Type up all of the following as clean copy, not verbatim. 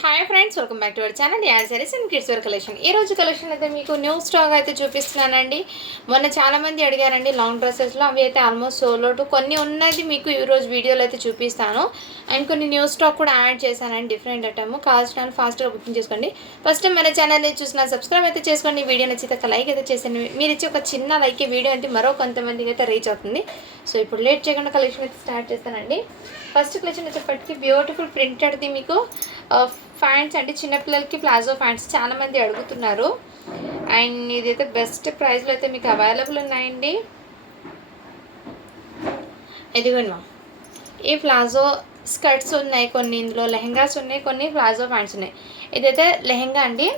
Hi friends, welcome back to our channel add saris and kids wear collection. ఈ రోజు collection అయితే మీకు new stock అయితే చూపిస్తున్నానండి. మొన్న చాలామంది అడిగారండి లాంగ్ డ్రెస్సెస్లో, అవి అయితే ఆల్మోస్ట్ సోల్డ్ అవుట్ కొన్ని ఉన్నది మీకు ఈరోజు వీడియోలో అయితే చూపిస్తాను. అండ్ కొన్ని న్యూ స్టాక్ కూడా యాడ్ చేశానండి, డిఫరెంట్ ఐటమ్. కావాల్సిన ఫాస్ట్గా బుకింగ్ చేసుకోండి. ఫస్ట్ టైం మన ఛానల్ని చూసిన సబ్స్క్రైబ్ అయితే చేసుకోండి. వీడియో నచ్చితే ఒక లైక్ అయితే చేయండి. మీరు ఇచ్చే ఒక చిన్న లైక్ వీడియో అంటే మరో కొంతమందికి అయితే రీచ్ అవుతుంది. సో ఇప్పుడు లేట్ చేయకుండా కలెక్షన్ అయితే స్టార్ట్ చేస్తానండి. ఫస్ట్ కలెక్షన్ వచ్చేప్పటికి బ్యూటిఫుల్ ప్రింటెడ్ది మీకు ఫ్యాంట్స్ అండి, చిన్నపిల్లలకి ప్లాజో ఫ్యాంట్స్ చాలామంది అడుగుతున్నారు. అండ్ ఇదైతే బెస్ట్ ప్రైస్లో అయితే మీకు అవైలబుల్ ఉన్నాయండి. ఇదిగోండి మా, ఈ ప్లాజో స్కర్ట్స్ ఉన్నాయి, కొన్ని ఇందులో లెహెంగాస్ ఉన్నాయి, కొన్ని ప్లాజో ప్యాంట్స్ ఉన్నాయి. ఇదైతే లెహెంగా అండి,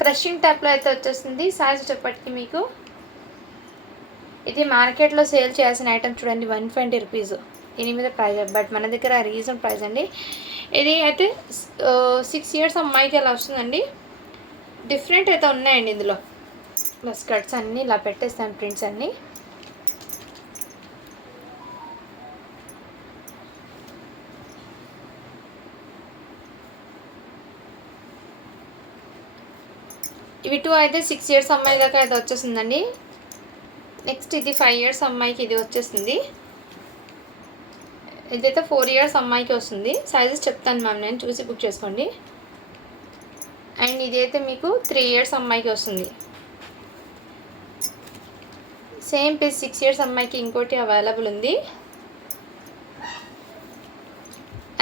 క్రషింగ్ టైప్లో అయితే వచ్చేస్తుంది. సైజ్ వచ్చేప్పటికి మీకు ఇది మార్కెట్లో సేల్ చేయాల్సిన ఐటమ్ చూడండి, 120 రూపీస్. దీని మీద ప్రైస్, బట్ మన దగ్గర రీజన్ ప్రైస్ అండి. ఇది అయితే 6 ఇయర్స్ అమ్మాయికి అలా వస్తుందండి. డిఫరెంట్ అయితే ఉన్నాయండి ఇందులో. ఇలా స్కర్ట్స్ అన్నీ ఇలా పెట్టేస్తాను, ప్రింట్స్ అన్నీ. ఇవి 2 అయితే 6 ఇయర్స్ అమ్మాయి దాకా అయితే వచ్చేస్తుందండి. నెక్స్ట్ ఇది 5 ఇయర్స్ అమ్మాయికి ఇది వచ్చేస్తుంది. ఇదైతే 4 ఇయర్స్ అమ్మాయికి వస్తుంది. సైజెస్ చెప్తాను మ్యామ్, నేను చూసి బుక్ చేసుకోండి. అండ్ ఇదైతే మీకు 3 ఇయర్స్ అమ్మాయికి వస్తుంది. సేమ్ పీస్ 6 ఇయర్స్ అమ్మాయికి ఇంకోటి అవైలబుల్ ఉంది.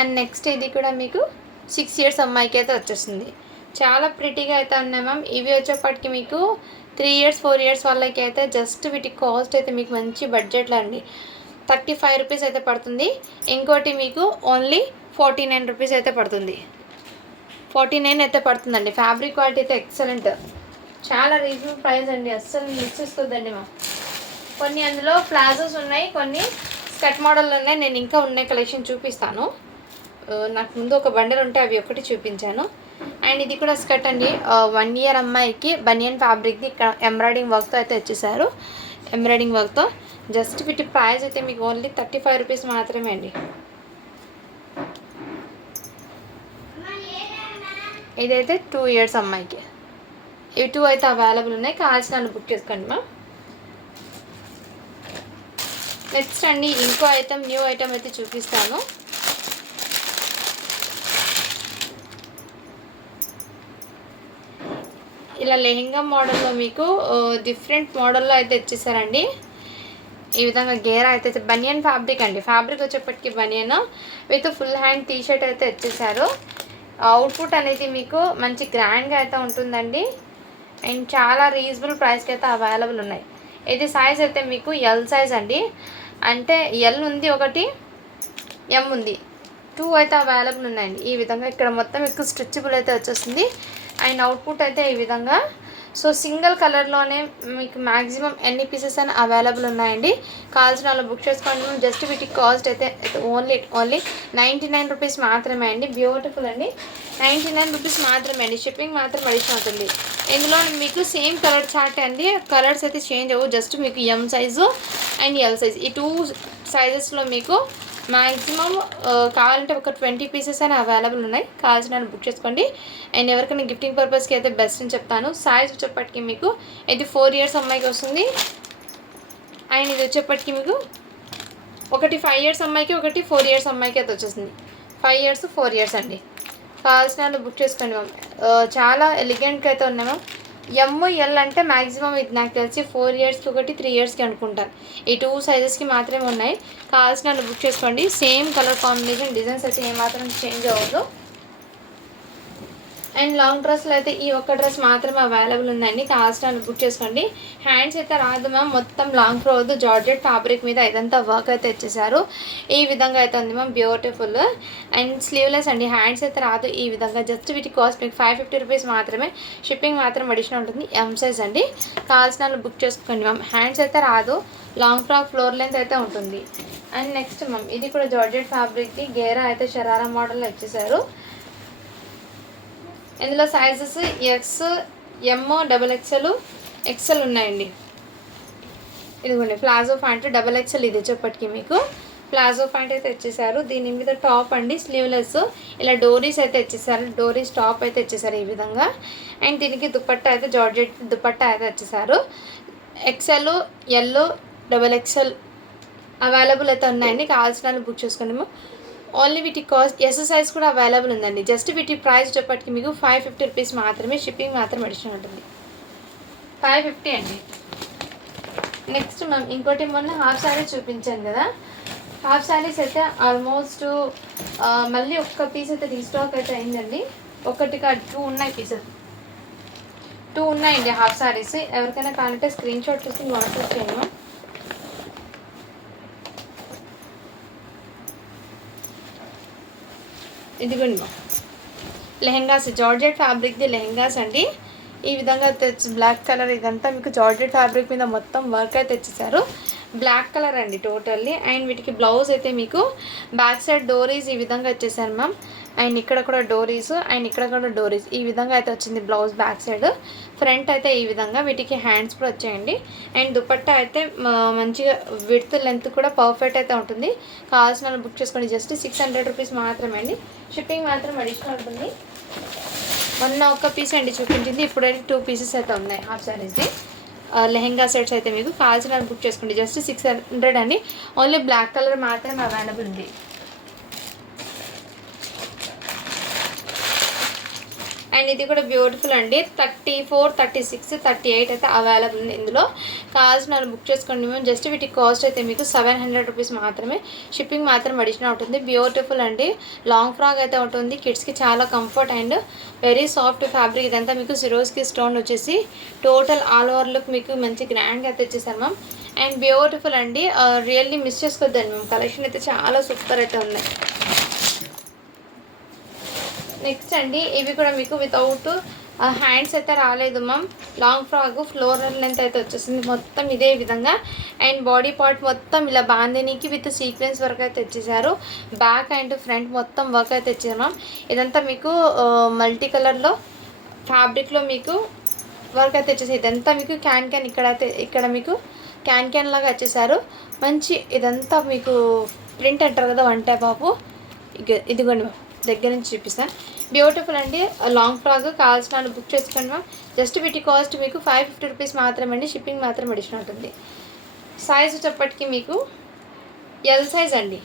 అండ్ నెక్స్ట్ ఇది కూడా మీకు 6 ఇయర్స్ అమ్మాయికి అయితే వచ్చేస్తుంది. చాలా ప్రిటీగా అయితే ఉన్నాయి మ్యామ్. ఇవి వచ్చేప్పటికి మీకు 3 ఇయర్స్ 4 ఇయర్స్ వాళ్ళకి అయితే జస్ట్ వీటి కాస్ట్ అయితే మీకు మంచి బడ్జెట్లో అండి 35 రూపీస్ అయితే పడుతుంది. ఇంకోటి మీకు ఓన్లీ 49 రూపీస్ అయితే పడుతుంది. 49 అయితే పడుతుందండి. ఫ్యాబ్రిక్ క్వాలిటీ అయితే ఎక్సలెంట్, చాలా రీజనబుల్ ప్రైస్ అండి, అస్సలు మిస్ చేసుకోవద్దండి మా. కొన్ని అందులో ప్లాజోస్ ఉన్నాయి, కొన్ని స్కర్ట్ మోడల్ ఉన్నాయి. నేను ఇంకా ఉన్నాయి కలెక్షన్ చూపిస్తాను. నాకు ముందు ఒక బండల్ ఉంటే అవి ఒకటి చూపించాను. అండ్ ఇది కూడా స్కర్ట్ అండి, 1 ఇయర్ అమ్మాయికి బనియన్ ఫ్యాబ్రిక్ది. ఇక్కడ ఎంబ్రాయిడింగ్ వర్క్తో అయితే వచ్చేసారు, ఎంబ్రాయిడింగ్ వర్క్తో. జస్ట్ వీటి ప్రైస్ అయితే మీకు ఓన్లీ 35 రూపీస్ మాత్రమే అండి. ఇదైతే 2 ఇయర్స్ అమ్మాయికి. ఇవి 2 అయితే అవైలబుల్ ఉన్నాయి, కావాల్సిన బుక్ చేసుకోండి మా. నెక్స్ట్ అండి ఇంకో ఐటమ్, న్యూ ఐటమ్ అయితే చూపిస్తాను. ఇలా లెహెంగా మోడల్లో మీకు డిఫరెంట్ మోడల్లో అయితే ఇచ్చేసారండి. ఈ విధంగా గేరా అయితే బనియన్ ఫ్యాబ్రిక్ అండి. ఫ్యాబ్రిక్ వచ్చేప్పటికి బనియన్ విత్ ఫుల్ హ్యాండ్ టీషర్ట్ అయితే ఇచ్చేసారు. అవుట్పుట్ అనేది మీకు మంచి గ్రాండ్గా అయితే ఉంటుందండి. అండ్ చాలా రీజనబుల్ ప్రైస్కి అయితే అవైలబుల్ ఉన్నాయి. ఇది సైజ్ అయితే మీకు ఎల్ సైజ్ అండి, అంటే ఎల్ ఉంది ఒకటి, ఎం ఉంది, 2 అయితే అవైలబుల్ ఉన్నాయండి. ఈ విధంగా ఇక్కడ మొత్తం మీకు స్ట్రెచబుల్ అయితే వచ్చేస్తుంది. అండ్ అవుట్పుట్ అయితే ఈ విధంగా. సో సింగిల్ కలర్లోనే మీకు మ్యాక్సిమం ఎన్ని పీసెస్ అని అవైలబుల్ ఉన్నాయండి. కావాల్సిన వాళ్ళు బుక్ చేసుకోండి. జస్ట్ వీటికి కాస్ట్ అయితే ఓన్లీ 99 రూపీస్ మాత్రమే అండి. బ్యూటిఫుల్ అండి, 99 రూపీస్ మాత్రమే అండి. షిప్పింగ్ మాత్రం అడిషన్ అవుతుంది. ఇందులో మీకు సేమ్ కలర్ చార్ట్ అండి, కలర్స్ అయితే చేంజ్ అవ్వు. జస్ట్ మీకు M size and L size, ఈ 2 సైజెస్లో మీకు మ్యాక్సిమం కావాలంటే ఒక 20 పీసెస్ అని అవైలబుల్ ఉన్నాయి. కావాల్సిన బుక్ చేసుకోండి. అండ్ ఎవరికైనా గిఫ్టింగ్ పర్పస్కి అయితే బెస్ట్ అని చెప్తాను. సైజ్ వచ్చేప్పటికి మీకు ఇది 4 ఇయర్స్ అమ్మాయికి వస్తుంది. అండ్ ఇది వచ్చేప్పటికి మీకు ఒకటి 5 ఇయర్స్ అమ్మాయికి, ఒకటి 4 ఇయర్స్ అమ్మాయికి అయితే వచ్చేసింది. 5 ఇయర్స్ 4 ఇయర్స్ అండి. కావాల్సిన వాళ్ళు బుక్ చేసుకోండి మ్యామ్. చాలా ఎలిగెంట్గా అయితే ఉన్నాయి మ్యామ్. ఎమ్ ఎల్ అంటే మ్యాక్సిమం ఇది నాకు తెలిసి 4 ఇయర్స్కి ఒకటి, 3 ఇయర్స్కి అనుకుంటాను. ఈ 2 సైజెస్కి మాత్రమే ఉన్నాయి. కావాల్సిన వాళ్ళు బుక్ చేసుకోండి. సేమ్ కలర్ కాంబినేషన్, డిజైన్స్ అయితే ఏమాత్రం చేంజ్ అవ్వదు. అండ్ లాంగ్ డ్రెస్లో అయితే ఈ ఒక్క డ్రెస్ మాత్రమే అవైలబుల్ ఉందండి. కావాల్సిన వాళ్ళు బుక్ చేసుకోండి. హ్యాండ్స్ అయితే రాదు మ్యామ్, మొత్తం లాంగ్ ఫ్రోజ్ జార్జెట్ ఫ్యాబ్రిక్ మీద ఇదంతా వర్క్ అయితే ఇచ్చేసారు. ఈ విధంగా అయితే ఉంది మ్యామ్, బ్యూటిఫుల్. అండ్ స్లీవ్లెస్ అండి, హ్యాండ్స్ అయితే రాదు. ఈ విధంగా జస్ట్ వీటి కాస్ట్ మీకు 550 రూపీస్ మాత్రమే. షిప్పింగ్ మాత్రం అడిషనల్ ఉంటుంది. ఎం సైజ్ అండి. కావాల్సిన వాళ్ళు బుక్ చేసుకోండి మ్యామ్. హ్యాండ్స్ అయితే రాదు, లాంగ్ ఫ్రాక్ ఫ్లోర్ లెంత్ అయితే ఉంటుంది. అండ్ నెక్స్ట్ మ్యామ్ ఇది కూడా జార్జెట్ ఫ్యాబ్రిక్కి గేరా అయితే షరారా మోడల్లో ఇచ్చేసారు. ఇందులో సైజెస్ ఎక్స్, ఎమ్, XXL, XL ఉన్నాయండి. ఇదిగోండి ప్లాజో ప్యాంట్ XXL. ఇది వచ్చేప్పటికి మీకు ప్లాజో ప్యాంట్ అయితే ఇచ్చేసారు. దీని మీద టాప్ అండి స్లీవ్లెస్, ఇలా డోరీస్ అయితే ఇచ్చేసారు. డోరీస్ టాప్ అయితే ఇచ్చేసారు ఈ విధంగా. అండ్ దీనికి దుపట్టా అయితే జార్జెట్ దుపట్టా అయితే ఇచ్చేసారు. ఎక్సెల్, ఎల్, XXL అవైలబుల్ అయితే ఉన్నాయండి. కావాల్సిన బుక్ చేసుకున్నాము. ఓన్లీ వీటి కాస్ట్ ఎస్ సైజ్ కూడా అవైలబుల్ ఉందండి. జస్ట్ వీటి ప్రైస్ చెప్పటికి మీకు 550 రూపీస్ మాత్రమే. షిప్పింగ్ మాత్రం అడిషనల్ ఉంటుంది. 550 అండి. నెక్స్ట్ మ్యామ్ ఇంకోటి మొన్న హాఫ్ శారీస్ చూపించాను కదా, హాఫ్ శారీస్ అయితే ఆల్మోస్ట్ మళ్ళీ ఒక్క పీస్ అయితే రీస్టాక్ అయితే అయిందండి. ఒకటి 2 ఉన్నాయి పీసెస్, 2 ఉన్నాయండి హాఫ్ శారీస్. ఎవరికైనా కావాలంటే స్క్రీన్ షాట్ తీసుకుని వాట్సాప్ చేయండి మ్యామ్. ఇదిగోండి మ్యామ్ లెహెంగాస్, జార్జెట్ ఫ్యాబ్రిక్ది లెహెంగాస్ అండి. ఈ విధంగా తెచ్చి బ్లాక్ కలర్, ఇదంతా మీకు జార్జెట్ ఫ్యాబ్రిక్ మీద మొత్తం వర్క్ అయితే తెచ్చేసారు. బ్లాక్ కలర్ అండి టోటల్లీ. అండ్ వీటికి బ్లౌజ్ అయితే మీకు బ్యాక్ సైడ్ డోరీస్ ఈ విధంగా వచ్చేసారు మ్యామ్. అండ్ ఇక్కడ కూడా డోరీస్, అండ్ ఇక్కడ కూడా డోరీస్ ఈ విధంగా అయితే వచ్చింది బ్లౌజ్ బ్యాక్ సైడ్. ఫ్రంట్ అయితే ఈ విధంగా, వీటికి హ్యాండ్స్ కూడా వచ్చాయండి. అండ్ దుపట్టా అయితే మంచిగా విడ్త్ లెంత్ కూడా పర్ఫెక్ట్ అయితే ఉంటుంది. కావాల్సిన బుక్ చేసుకోండి. జస్ట్ 600 రూపీస్ మాత్రమే అండి. షిప్పింగ్ మాత్రం అడిషనల్ ఉంటుంది. మొన్న ఒక పీస్ అండి చూపించింది, ఇప్పుడైతే 2 పీసెస్ అయితే ఉన్నాయి హాఫ్ శారీస్ది. లెహెంగా సెట్స్ అయితే మీకు కావాల్సిన బుక్ చేసుకోండి. జస్ట్ 600 అండి. ఓన్లీ బ్లాక్ కలర్ మాత్రమే అవైలబుల్ ఉంది. అండ్ ఇది కూడా బ్యూటిఫుల్ అండి. 34, 36, 38 అయితే అవైలబుల్ ఉంది. ఇందులో కావాల్సిన బుక్ చేసుకోండి. మేము జస్ట్ వీటి కాస్ట్ అయితే మీకు 700 రూపీస్ మాత్రమే. షిప్పింగ్ మాత్రం అడిషనల్ ఉంటుంది. బ్యూటిఫుల్ అండి. లాంగ్ ఫ్రాక్ అయితే ఉంటుంది. కిడ్స్కి చాలా comfort and very soft fabric. ఇదంతా మీకు సిరోస్కి స్టోన్ వచ్చేసి టోటల్ ఆల్ ఓవర్ లుక్ మీకు మంచి గ్రాండ్గా అయితే వచ్చేసారు మ్యామ్. అండ్ బ్యూటిఫుల్ అండి. రియల్లీ మిస్ చేసుకోవద్దండి మ్యామ్. కలెక్షన్ అయితే చాలా సూపర్ అయితే ఉన్నాయి. నెక్స్ట్ అండి ఇవి కూడా మీకు వితౌట్ హ్యాండ్స్ అయితే రాలేదు ma'am. Long frock floral length అయితే వచ్చేసింది మొత్తం ఇదే విధంగా. అండ్ బాడీ పార్ట్ మొత్తం ఇలా బాందినికి విత్ సీక్వెన్స్ వర్క్ అయితే తెచ్చేసారు. బ్యాక్ అండ్ ఫ్రంట్ మొత్తం వర్క్ అయితే తెచ్చారు మ్యామ్. ఇదంతా మీకు మల్టీ కలర్లో ఫ్యాబ్రిక్లో మీకు వర్క్ అయితే వచ్చేసి, ఇదంతా మీకు క్యాన్ ఇక్కడ మీకు క్యాన్ లాగా వచ్చేసారు. మంచి ఇదంతా మీకు ప్రింట్ అంటారు కదా, వన్ టైప్ ఆఫ్. ఇదిగోండి దగ్గర నుంచి చూపిస్తాను. బ్యూటిఫుల్ అండి. లాంగ్ ఫ్రాక్ కావాల్సిన బుక్ చేసుకోండి మ్యామ్. జస్ట్ వీటి కాస్ట్ మీకు 550 రూపీస్ మాత్రమే అండి. షిప్పింగ్ మాత్రం అడిషనల్ ఉంటుంది. సైజు చెప్పటికి మీకు ఎల్ సైజ్ అండి.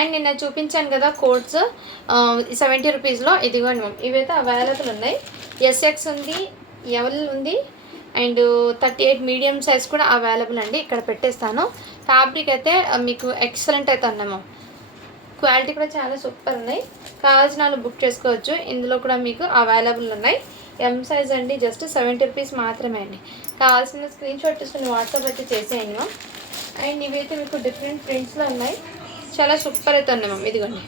అండ్ నిన్న చూపించాను కదా కోట్స్ 70 రూపీస్లో, ఇదిగోండి మ్యామ్. ఇవైతే అవైలబుల్ ఉన్నాయి. SX ఉంది, ఎల్ ఉంది, అండ్ 38 మీడియం సైజ్ కూడా అవైలబుల్ అండి. ఇక్కడ పెట్టేస్తాను. ఫ్యాబ్రిక్ అయితే మీకు ఎక్సలెంట్ అయితే ఉన్నాము. క్వాలిటీ కూడా చాలా సూపర్ ఉన్నాయి. కావాల్సిన వాళ్ళు బుక్ చేసుకోవచ్చు. ఇందులో కూడా మీకు అవైలబుల్ ఉన్నాయి. ఎం సైజ్ అండి. జస్ట్ 70 రూపీస్ మాత్రమే అండి. కావాల్సిన స్క్రీన్ షాట్ తీసుకుని వాట్సాప్ అయితే చేసేయండి మ్యామ్. అండ్ ఇవైతే మీకు డిఫరెంట్ ప్రింట్స్లో ఉన్నాయి. చాలా సూపర్ అయితే ఉన్నాయి మ్యామ్. ఇదిగోండి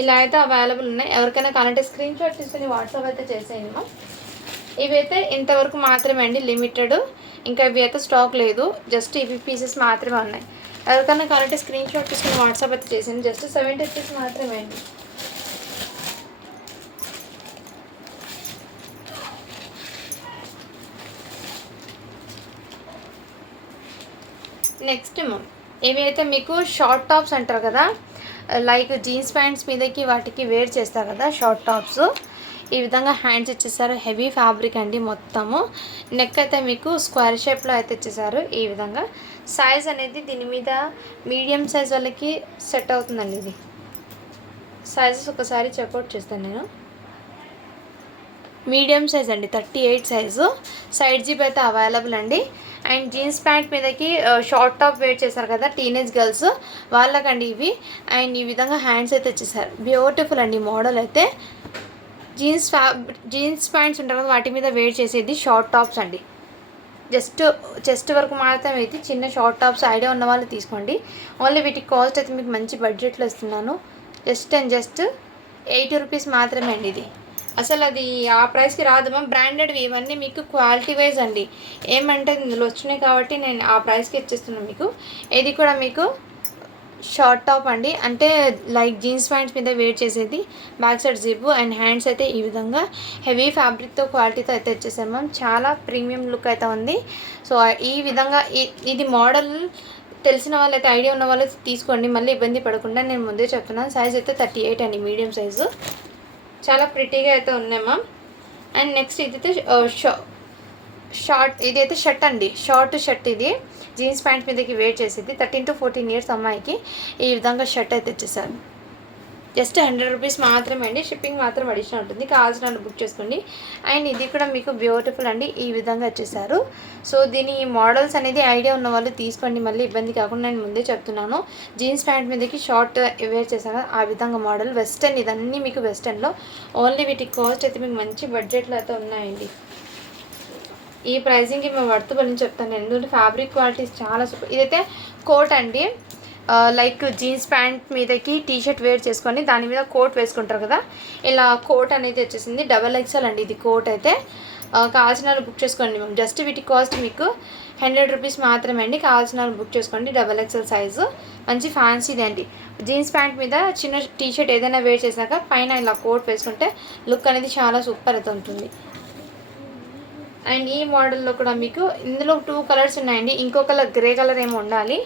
ఇలా అయితే అవైలబుల్ ఉన్నాయి. ఎవరికైనా కావాలంటే స్క్రీన్ షాట్ తీసుకుని వాట్సాప్ అయితే చేసేయండి మ్యామ్. ఇవైతే ఇంతవరకు మాత్రమే అండి, లిమిటెడ్. ఇంకా ఇవి అయితే స్టాక్ లేదు. జస్ట్ ఇవి పీసెస్ మాత్రమే ఉన్నాయి. ఎవరికైనా కావాలంటే స్క్రీన్ షాట్ తీసుకుని వాట్సాప్ అయితే చేసాను. జస్ట్ 70 రూపీస్ మాత్రమే అండి. నెక్స్ట్ ఇవి అయితే మీకు షార్ట్ టాప్స్ అంటారు కదా, లైక్ జీన్స్ ప్యాంట్స్ మీదకి వాటికి వేర్ చేస్తారు కదా షార్ట్ టాప్స్. ఈ విధంగా హ్యాండ్స్ ఇచ్చేసారు. హెవీ ఫ్యాబ్రిక్ అండి మొత్తము. నెక్ అయితే మీకు స్క్వేర్ షేప్లో అయితే ఇచ్చేసారు. ఈ విధంగా సైజ్ అనేది దీని మీద మీడియం సైజ్ వాళ్ళకి సెట్ అవుతుందండి. ఇది సైజెస్ ఒకసారి చెక్అవుట్ చేస్తాను నేను. మీడియం సైజ్ అండి, 38 సైజు. సైడ్ జిప్ అయితే అవైలబుల్ అండి. అండ్ జీన్స్ ప్యాంట్ మీదకి షార్ట్ టాప్ వేర్ చేశారు కదా టీనేజ్ గర్ల్స్ వాళ్ళకండి ఇవి. అండ్ ఈ విధంగా హ్యాండ్స్ అయితే ఇచ్చేసారు. బ్యూటిఫుల్ అండి మోడల్ అయితే. జీన్స్ ప్యాంట్స్ ఉంటారు కదా వాటి మీద వేర్ చేసేది షార్ట్ టాప్స్ అండి. జస్ట్ చెస్ట్ వరకు మాత్రమే. ఇది చిన్న షార్ట్ టాప్స్ ఐడియా ఉన్న వాళ్ళు తీసుకోండి. ఓన్లీ వీటి కాస్ట్ అయితే మీకు మంచి బడ్జెట్లో ఇస్తున్నాను. జస్ట్ 80 రూపీస్ మాత్రమే అండి. ఇది అసలు అది ఆ ప్రైస్కి రాదు మ్యామ్. బ్రాండెడ్వి ఇవన్నీ మీకు క్వాలిటీ వైజ్ అండి. ఏమంటే ఇందులో వచ్చినాయి కాబట్టి నేను ఆ ప్రైస్కి ఇచ్చేస్తున్నాను మీకు. ఇది కూడా మీకు షార్ట్ టాప్ అండి, అంటే లైక్ జీన్స్ ప్యాంట్స్ మీద వేర్ చేసేది. Back side zip and hands అయితే ఈ విధంగా హెవీ ఫ్యాబ్రిక్తో క్వాలిటీతో అయితే వచ్చేసాం మ్యామ్. చాలా ప్రీమియం లుక్ అయితే ఉంది. సో ఈ విధంగా ఇది మోడల్ తెలిసిన వాళ్ళైతే, ఐడియా ఉన్న వాళ్ళైతే తీసుకోండి, మళ్ళీ ఇబ్బంది పడకుండా. నేను ముందే చెప్తున్నాను, సైజ్ అయితే 38 అండి, మీడియం సైజు. చాలా ప్రిటీగా అయితే ఉన్నాయి మ్యామ్. అండ్ నెక్స్ట్ ఇదైతే షార్ట్, ఇదైతే షర్ట్ అండి, షార్ట్ షర్ట్. ఇది జీన్స్ ప్యాంట్ మీదకి వేర్ చేసేది. 13 to 14 ఇయర్స్ అమ్మాయికి ఈ విధంగా షర్ట్ అయితే ఇచ్చేసాను. జస్ట్ 100 రూపీస్ మాత్రమే అండి. షిప్పింగ్ మాత్రం అడిషనల్ ఉంటుంది, కావాల్సిన బుక్ చేసుకోండి. అండ్ ఇది కూడా మీకు బ్యూటిఫుల్ అండి, ఈ విధంగా వచ్చేసారు. సో దీని మోడల్స్ అనేది ఐడియా ఉన్న వాళ్ళు తీసుకోండి, మళ్ళీ ఇబ్బంది కాకుండా. నేను ముందే చెప్తున్నాను, జీన్స్ ప్యాంట్ మీదకి షార్ట్ వేర్ చేశాను ఆ విధంగా మోడల్. వెస్టర్న్, ఇదన్నీ మీకు వెస్టర్న్లో. ఓన్లీ వీటి కాస్ట్ అయితే మీకు మంచి బడ్జెట్లో అయితే ఉన్నాయండి. ఈ ప్రైజింగ్కి మేము వర్తబుల్ అని చెప్తాను, ఎందుకంటే ఫ్యాబ్రిక్ క్వాలిటీస్ చాలా సూపర్. ఇదైతే కోట్ అండి, లైక్ జీన్స్ ప్యాంట్ మీదకి టీషర్ట్ వేర్ చేసుకొని దాని మీద కోట్ వేసుకుంటారు కదా, ఇలా కోట్ అనేది వచ్చేసింది. XXL అండి ఇది కోట్ అయితే. కావాల్సిన వాళ్ళు బుక్ చేసుకోండి మేము. జస్ట్ వీటి కాస్ట్ మీకు 100 రూపీస్ మాత్రమే అండి. కావాల్సిన వాళ్ళు బుక్ చేసుకోండి. XXL సైజు, మంచి ఫ్యాన్సీది అండి. జీన్స్ ప్యాంట్ మీద చిన్న టీషర్ట్ ఏదైనా వేర్ చేశాక పైన ఇలా కోట్ వేసుకుంటే లుక్ అనేది చాలా సూపర్ అయితే ఉంటుంది. అండ్ ఈ మోడల్లో కూడా మీకు ఇందులో 2 కలర్స్ ఉన్నాయండి. ఇంకో కలర్ గ్రే కలర్ ఏమో ఉండాలి.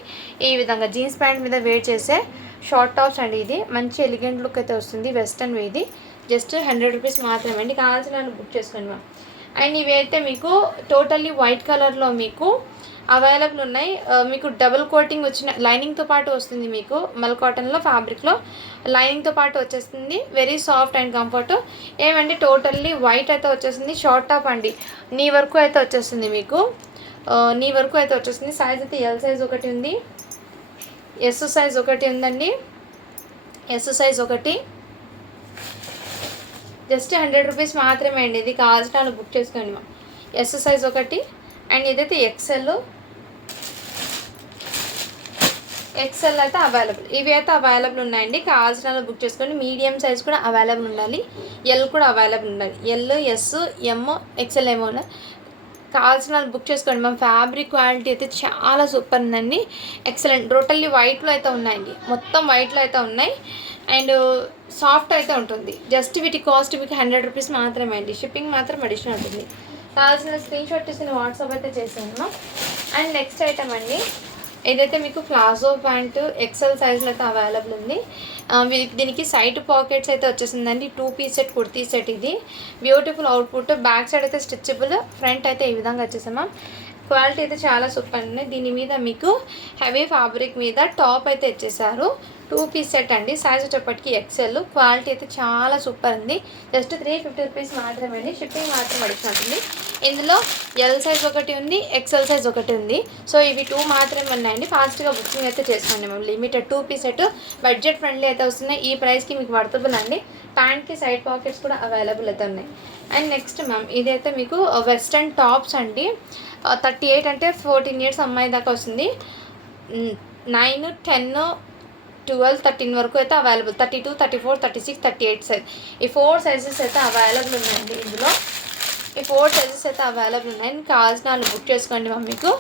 ఈ విధంగా జీన్స్ ప్యాంట్ మీద వేర్ చేసే షార్ట్ టాప్స్ అండి. ఇది మంచి ఎలిగెంట్ లుక్ అయితే వస్తుంది, వెస్టర్న్ ఇది. జస్ట్ 100 రూపీస్ మాత్రమే అండి. కావాల్సిన బుక్ చేసుకోండి మ్యామ్. అండ్ ఇవి అయితే మీకు టోటల్లీ వైట్ కలర్లో మీకు అవైలబుల్ ఉన్నాయి. మీకు డబుల్ కోటింగ్ వచ్చిన లైనింగ్తో పాటు వస్తుంది. మీకు మల్ కాటన్లో ఫ్యాబ్రిక్లో లైనింగ్తో పాటు వచ్చేస్తుంది. Very soft and comfort. ఏమంటే టోటల్లీ వైట్ అయితే వచ్చేసింది. షార్ట్ టాప్ అండి, నీ వరకు అయితే వచ్చేస్తుంది మీకు. నీ వరకు అయితే వచ్చేస్తుంది. సైజ్ అయితే ఎల్ సైజ్ ఒకటి ఉంది, ఎస్ సైజ్ ఒకటి ఉందండి, ఎస్ సైజ్ ఒకటి. జస్ట్ 100 రూపీస్ మాత్రమే అండి. ఇది కావాల్సిన వాళ్ళు బుక్ చేసుకోండి మా. ఎస్ సైజ్ ఒకటి. అండ్ ఇదైతే ఎక్సెల్ అయితే అవైలబుల్. ఇవి అయితే అవైలబుల్ ఉన్నాయండి. కావాల్సిన వాళ్ళు బుక్ చేసుకోండి. మీడియం సైజ్ కూడా అవైలబుల్ ఉండాలి, ఎల్ కూడా అవైలబుల్ ఉండాలి. ఎల్, ఎస్, ఎమ్, ఎక్సెల్ ఏమో ఉన్నాయి. కావాల్సిన వాళ్ళు బుక్ చేసుకోండి. మన ఫ్యాబ్రిక్ క్వాలిటీ అయితే చాలా సూపర్ ఉందండి, ఎక్సలెంట్. టోటల్లీ వైట్లో అయితే ఉన్నాయండి, మొత్తం వైట్లో అయితే ఉన్నాయి. అండ్ సాఫ్ట్ అయితే ఉంటుంది. జస్ట్ వీటి కాస్ట్ మీకు 100 రూపీస్ మాత్రమే అండి. షిప్పింగ్ మాత్రం అడిషనల్ ఉంటుంది. కావాల్సిన స్క్రీన్ షాట్ తీసి వాట్సాప్ అయితే చేసాను. అండ్ నెక్స్ట్ ఐటమ్ అండి, ఏదైతే మీకు ప్లాజో ప్యాంటు ఎక్సెల్ సైజ్లో అయితే అవైలబుల్ ఉంది. దీనికి సైడ్ పాకెట్స్ అయితే వచ్చేసిందండి. 2 పీస్ సెట్, కుర్తీ సెట్. ఇది బ్యూటిఫుల్ అవుట్పుట్. బ్యాక్ సైడ్ అయితే స్ట్రెచబుల్, ఫ్రంట్ అయితే ఈ విధంగా వచ్చేసామా. క్వాలిటీ అయితే చాలా సూపర్ అండి. దీని మీద మీకు హెవీ ఫ్యాబ్రిక్ మీద టాప్ అయితే ఇచ్చేసారు. 2 పీస్ సెట్ అండి, సైజ్ వచ్చేప్పటికి ఎక్సెల్. క్వాలిటీ అయితే చాలా సూపర్ ఉంది. జస్ట్ 350 రూపీస్ మాత్రమే అండి. షిప్పింగ్ మాత్రం అడిగినట్టుంది. ఇందులో ఎల్ సైజ్ ఒకటి ఉంది, ఎక్సెల్ సైజ్ ఒకటి ఉంది. సో ఇవి 2 మాత్రమే ఉన్నాయండి. ఫాస్ట్గా బుకింగ్ అయితే చేసుకోండి మేము. Limited 2 piece set, budget friendly అయితే వస్తున్నాయి. ఈ ప్రైస్కి మీకు వర్తబుల్ అండి. ప్యాంట్కి సైడ్ పాకెట్స్ కూడా అవైలబుల్ అయితే ఉన్నాయి. అండ్ నెక్స్ట్ మ్యామ్, ఇదైతే మీకు వెస్ట్రన్ టాప్స్ అండి. 38 అంటే 14 ఇయర్స్ అమ్మాయి దాకా వస్తుంది. 9, 10, 12, 13 వరకు అయితే అవైలబుల్. 32, 34, 36, 38 సైజ్. ఈ 4 సైజెస్ అయితే అవైలబుల్ ఉన్నాయండి. ఇందులో ఈ 4 సైజెస్ అయితే అవైలబుల్ ఉన్నాయి. కావాల్సిన వాళ్ళు బుక్ చేసుకోండి మా. మీకు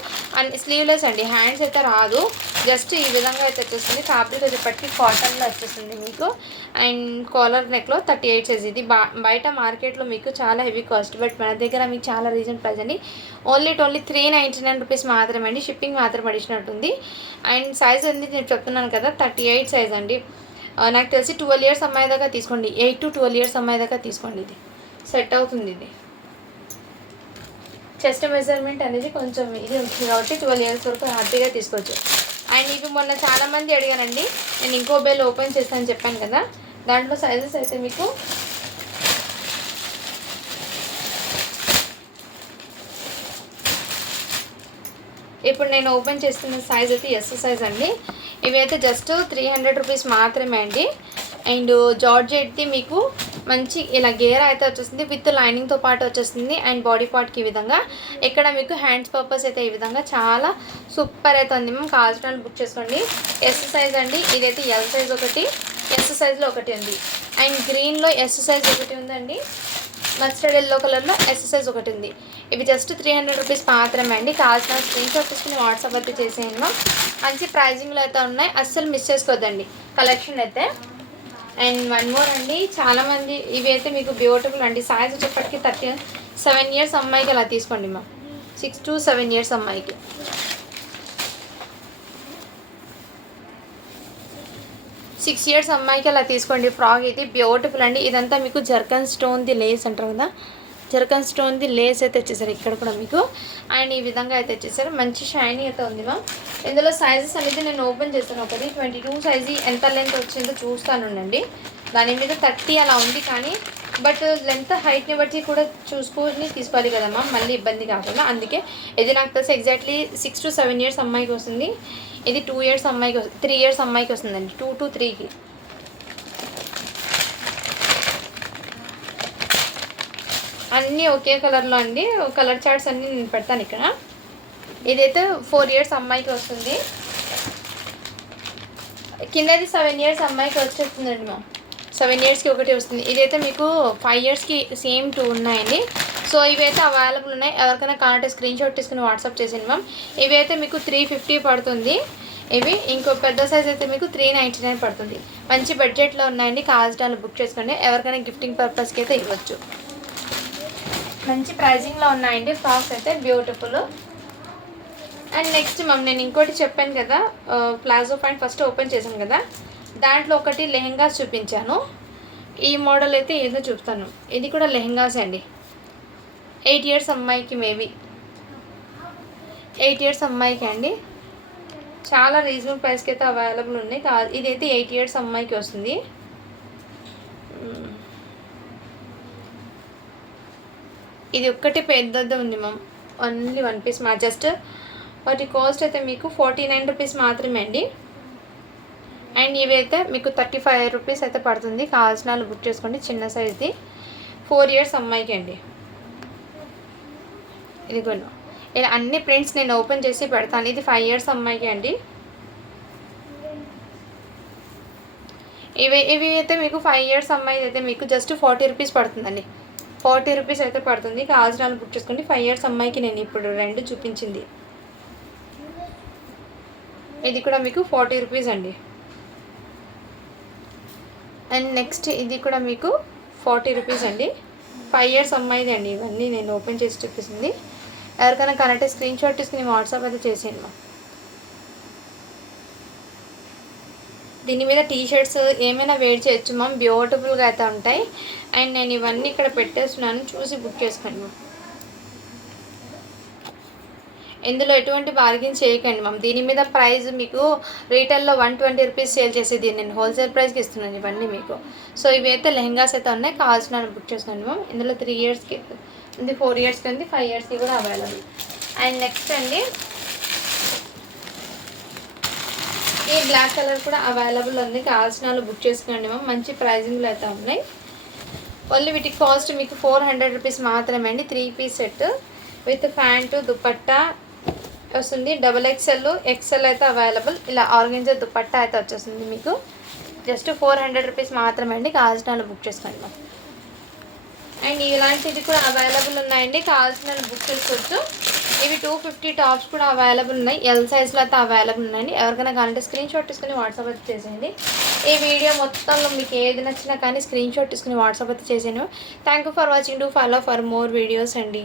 అండ్ స్లీవ్లెస్ అండి, హ్యాండ్స్ అయితే రాదు. జస్ట్ ఈ విధంగా అయితే వచ్చేస్తుంది. ఫ్యాబ్రిక్ అయితే పట్టి కాటన్లో వచ్చేస్తుంది మీకు. అండ్ కాలర్ నెక్లో 38 సైజ్. ఇది బయట మార్కెట్లో మీకు చాలా హెవీ కాస్ట్, బట్ మన దగ్గర మీకు చాలా రీజన్ ప్రైస్ అండి. ఓన్లీ 399 రూపీస్ మాత్రమే అండి. షిప్పింగ్ మాత్రం అడిషనల్ ఉంది. అండ్ సైజ్ అనేది నేను చెప్తున్నాను కదా, 38 సైజ్ అండి. నాకు తెలిసి 12 ఇయర్స్ అమ్మాయి దాకా తీసుకోండి. 8 to 12 ఇయర్స్ అమ్మాయి దాకా తీసుకోండి. ఇది సెట్ అవుతుంది. ఇది చెస్ట్ మెజర్మెంట్ అనేది కొంచెం ఇది ఉంటుంది కాబట్టి 12 ఇయర్స్ వరకు హ్యాపీగా తీసుకోవచ్చు. అండ్ ఇవి మొన్న చాలామంది అడిగానండి, నేను ఇంకో బెల్ ఓపెన్ చేస్తానని చెప్పాను కదా, దాంట్లో సైజెస్ అయితే మీకు ఇప్పుడు నేను ఓపెన్ చేస్తున్న సైజ్ అయితే ఎస్ సైజ్ అండి. ఇవి అయితే జస్ట్ 300 రూపీస్ మాత్రమే అండి. అండ్ జార్జెట్ది మీకు మంచి ఇలా గేరా అయితే వచ్చేస్తుంది, విత్ లైనింగ్తో పాటు వచ్చేస్తుంది. అండ్ బాడీ పార్ట్కి ఈ విధంగా, ఇక్కడ మీకు హ్యాండ్స్ పర్పస్ అయితే ఈ విధంగా చాలా సూపర్ అయితే ఉంది. మేము కావాల్సిన బుక్ చేసుకోండి. ఎస్ సైజ్ అండి. ఇదైతే ఎల్ సైజ్ ఒకటి, ఎస్ సైజ్లో ఒకటి ఉంది. అండ్ గ్రీన్లో ఎస్ సైజ్ ఒకటి ఉందండి. మస్టర్డ్ ఎల్లో కలర్లో ఎస్ సైజ్ ఒకటి ఉంది. ఇవి జస్ట్ 300 రూపీస్ మాత్రమే అండి. కావాల్సిన స్క్రీన్ షాట్ తీసుకుని వాట్సాప్ అయితే చేసేయండి. మంచి ప్రైజింగ్లో అయితే ఉన్నాయి, అస్సలు మిస్ చేసుకోవద్దండి కలెక్షన్ అయితే. అండ్ వన్ మోర్ అండి, చాలామంది ఇవి అయితే మీకు బ్యూటిఫుల్ అండి. సైజ్ వచ్చేప్పటికి 37 ఇయర్స్ అమ్మాయికి అలా తీసుకోండి 6 to 7 ఇయర్స్ అమ్మాయికి. 6 ఇయర్స్ అమ్మాయికి అలా తీసుకోండి. ఫ్రాక్ ఇది బ్యూటిఫుల్ అండి. ఇదంతా మీకు జర్కన్ స్టోన్ది లేస్ అంటారు కదా, జర్కన్ స్టోన్ది లేస్ అయితే వచ్చేసారు ఇక్కడ కూడా మీకు. అండ్ ఈ విధంగా అయితే వచ్చేసారు, మంచి షైనీ అయితే ఉంది ఇందులో సైజెస్ అనేది నేను ఓపెన్ చేస్తాను. ఒకటి 22 సైజు ఎంత లెంత్ వచ్చిందో చూస్తానుండండి. దాని మీద 30 అలా ఉంది, కానీ బట్ లెంత్ హైట్ని బట్టి కూడా చూసుకొని తీసుకోవాలి కదమ్మా, మళ్ళీ ఇబ్బంది కాకుండా. అందుకే ఇది నాకు తెలిసి ఎగ్జాక్ట్లీ 6 to 7 ఇయర్స్ అమ్మాయికి వస్తుంది. ఇది 2 ఇయర్స్ అమ్మాయికి 3 ఇయర్స్ అమ్మాయికి వస్తుందండి, 2 to 3కి. అన్నీ ఒకే కలర్లో అండి, కలర్ చార్ట్స్ అన్నీ నేను పెడతాను ఇక్కడ. ఇదైతే 4 ఇయర్స్ అమ్మాయికి వస్తుంది. కిందది 7 ఇయర్స్ అమ్మాయికి వచ్చేస్తుందండి 7 ఇయర్స్కి ఒకటి వస్తుంది. ఇదైతే మీకు 5 ఇయర్స్కి సేమ్ 2 ఉన్నాయండి. సో ఇవైతే అవైలబుల్ ఉన్నాయి. ఎవరికైనా కావాలంటే స్క్రీన్ షాట్ తీసుకుని వాట్సాప్ చేసింది ఇవి అయితే మీకు 350 పడుతుంది. ఇవి ఇంకో పెద్ద సైజ్ అయితే మీకు 399 పడుతుంది. మంచి బడ్జెట్లో ఉన్నాయండి, కావాల్సిన బుక్ చేసుకోండి. ఎవరికైనా గిఫ్టింగ్ పర్పస్కి అయితే ఇవ్వచ్చు. మంచి ప్రైజింగ్లో ఉన్నాయండి ఫ్రాక్స్ అయితే బ్యూటిఫుల్. అండ్ నెక్స్ట్ నేను ఇంకోటి చెప్పాను కదా, ప్లాజో పాయింట్ ఫస్ట్ ఓపెన్ చేశాను కదా, దాంట్లో ఒకటి లెహెంగాస్ చూపించాను. ఈ మోడల్ అయితే ఏదో చూపుతాను. ఇది కూడా లెహెంగాస్ అండి. 8 ఇయర్స్ అమ్మాయికి, మేబీ 8 ఇయర్స్ అమ్మాయికి అండి. చాలా రీజనబుల్ ప్రైస్కి అయితే అవైలబుల్ ఉన్నాయి. ఇదైతే 8 ఇయర్స్ అమ్మాయికి వస్తుంది. ఇది ఒక్కటి పెద్దది ఉంది ఓన్లీ 1 పీస్ జస్ట్ వాటి కాస్ట్ అయితే మీకు 49 రూపీస్ మాత్రమే అండి. అండ్ ఇవైతే మీకు 35 రూపీస్ అయితే పడుతుంది. కావాల్సిన వాళ్ళు బుక్ చేసుకోండి. చిన్న సైజ్ది 4 ఇయర్స్ అమ్మాయికి అండి. ఇదిగోండి, ఇలా అన్ని ప్రింట్స్ నేను ఓపెన్ చేసి పెడతాను. ఇది 5 ఇయర్స్ అమ్మాయికి అండి. ఇవి అయితే మీకు 5 ఇయర్స్ అమ్మాయి అయితే మీకు జస్ట్ 40 రూపీస్ పడుతుందండి. 40 రూపీస్ అయితే పడుతుంది. కావాల్సిన వాళ్ళు బుక్ చేసుకోండి. 5 ఇయర్స్ అమ్మాయికి నేను ఇప్పుడు 2 చూపించింది. ఇది కూడా మీకు 40 రూపీస్ అండి. అండ్ నెక్స్ట్ ఇది కూడా మీకు 40 రూపీస్ అండి. 5 ఇయర్స్ అమ్మాయిది అండి. ఇవన్నీ నేను ఓపెన్ చేసి చూపిస్తుంది. ఎవరికైనా కరెక్ట్ స్క్రీన్ షాట్ తీసుకుని వాట్సాప్ అయితే చేసేయండి. దీని మీద టీ షర్ట్స్ ఏమైనా వేర్ చేయొచ్చు బ్యూటిఫుల్గా అయితే ఉంటాయి. అండ్ నేను ఇవన్నీ ఇక్కడ పెట్టేస్తున్నాను, చూసి బుక్ చేసుకోండి ఇందులో ఎటువంటి బార్గెన్ చేయకండి దీని మీద ప్రైస్ మీకు రీటైల్లో 120 రూపీస్ సేల్ చేసేది నేను హోల్సేల్ ప్రైస్కి ఇస్తున్నాను ఇవన్నీ మీకు. సో ఇవి అయితే లెహంగాస్ అయితే ఉన్నాయి, కావాల్సిన బుక్ చేసుకోండి ఇందులో 3 ఇయర్స్కి ఉంది, 4 ఇయర్స్కి ఉంది, 5 ఇయర్స్కి కూడా అవైలబుల్. అండ్ నెక్స్ట్ అండి ఈ బ్లాక్ కలర్ కూడా అవైలబుల్ ఉంది, కావాల్సిన వాళ్ళు బుక్ చేసుకోండి మంచి ప్రైజింగ్లో అయితే ఉన్నాయి. ఓన్లీ వీటికి కాస్ట్ మీకు 400 రూపీస్ మాత్రమే అండి. 3 piece set with pant dupatta వస్తుంది. XXL XL అయితే అవైలబుల్. ఇలా ఆర్గెంజా దుపట్టా అయితే వచ్చేస్తుంది మీకు. జస్ట్ 400 రూపీస్ మాత్రమే అండి, కావాల్సిన వాళ్ళు బుక్ చేసుకోండి అండ్ ఇలాంటివి కూడా అవైలబుల్ ఉన్నాయండి, కావాల్సిన వాళ్ళు బుక్ చేసుకోవచ్చు. ఇవి 250 టాప్స్ కూడా అవైలబుల్ ఉన్నాయి, ఎల్ సైజ్లో అయితే అవైలబుల్ ఉన్నాయండి. ఎవరికైనా కావాలంటే స్క్రీన్ షాట్ తీసుకుని వాట్సాప్ అయితే చేసేయండి. ఈ వీడియో మొత్తంలో మీకు ఏది నచ్చినా కానీ స్క్రీన్ షాట్ తీసుకుని వాట్సాప్ అయితే చేసాను. Thank you for watching. To follow for more videos అండి.